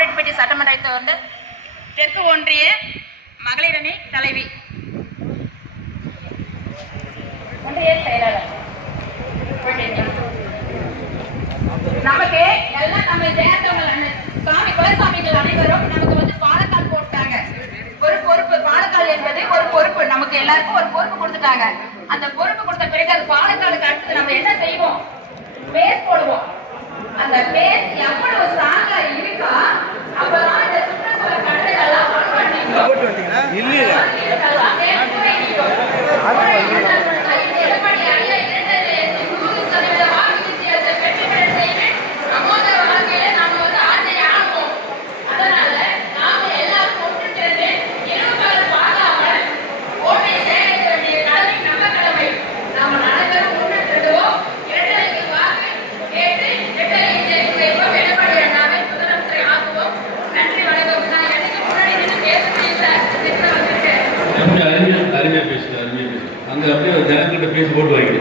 பாப்பரெட்டிப்பட்டி சட்டமன்றத்தை வந்து தெற்கு ஒன்றிய மகளிரணி தலைவி. ஒன்றிய செயலாளர். நமக்கு எல்லாம் நம்ம சேர்ந்தவங்க அண்ணன் சாமி குலசாமிகள் அனைவரும் நமக்கு வந்து பாலக்கால் போட்டாங்க. ஒரு பொறுப்பு பாலக்கால் என்பது ஒரு பொறுப்பு. நமக்கு எல்லாருக்கும் ஒரு பொறுப்பு கொடுத்துட்டாங்க. அந்த பொறுப்பு கொடுத்த பிறகு அது பாலக்காலுக்கு அடுத்து நம்ம என்ன செய்வோம்? பேஸ் போடுவோம். அந்த பேஸ் எவ்வளவு ஸ்ட்ராங்கா இருக்கா? பேசுது அப்படியே ஜனங்கிட்ட பேசி போட்டு வாங்கிடு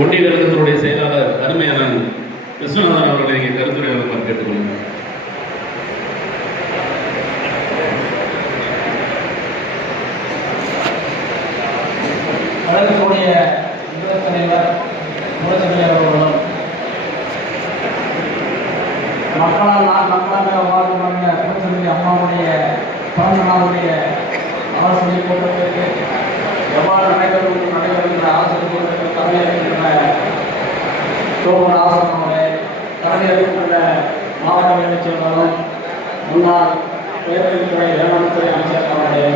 ஒட்டி கழகத்தினுடைய செயலாளர் அருமையான கிருஷ்ணநாதன் அவர்களை இங்கே கருத்துரையாளர் கேட்டுக்கொள்ளுங்க கேட்டுக்கொள்ளுங்கள். தலைவர் புரட்சித் மக்களால் கூட்டத்திற்கு எவ்வாறு நடைபெறும் நடைபெறுகின்ற ஆசிரியர் ஆலோசனை கூட்டத்திற்கு தலைமையேற்கின்ற சோமன் ஆசனம் அவர்களே தலைமையேற்கின்ற மாவட்ட நிலைச் செயலாளரும் முன்னாள் உயர்கல்வித்துறை வேளாண்துறை அமைச்சர் அவர்களே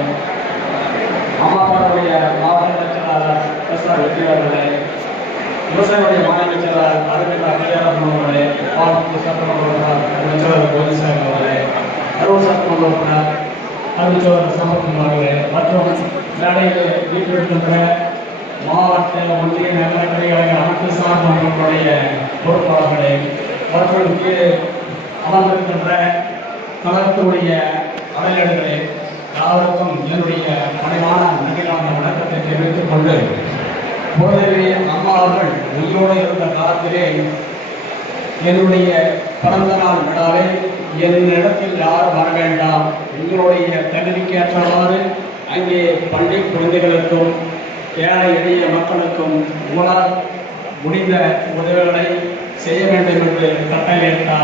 அம்மாவுடைய மாவட்ட செயலாளர் எஸ் ஆர் வெற்றி அவர்களே விவசாயிகளுடைய மாநில செயலாளர் அருமையா கல்யாணம் அவர்களே பால் சட்டமன்ற அமைச்சர் கோவிந்தசாமி அவர்களே அருள் சட்டமன்ற உறுப்பினர் அறிவிச்சவர் சம்பத்குமார் அவர்களே மற்றும் மேடையில் வீட்டிருக்கின்ற மாவட்ட ஒன்றிய நகரக்கலைகளை அனைத்து சார்ந்தவர்களுடைய பொறுப்பாளர்களே மற்றும் இங்கே அமர்ந்திருக்கின்ற கலத்துடைய அவையாளர்களே யாருக்கும் என்னுடைய பணிவான நன்றியான வணக்கத்தை தெரிவித்துக் கொண்டு போதவே அம்மாவர்கள் உயிரோடு இருந்த காலத்திலே என்னுடைய பிறந்த நாள் விழாவில் என் இடத்தில் யாரும் வர வேண்டாம்? உங்களுடைய தகுதிக்கேற்றவாறு அங்கே பள்ளி குழந்தைகளுக்கும் ஏழை எளிய மக்களுக்கும் உங்களால் முடிந்த உதவிகளை செய்ய வேண்டும் என்று கட்டளையிட்டார்.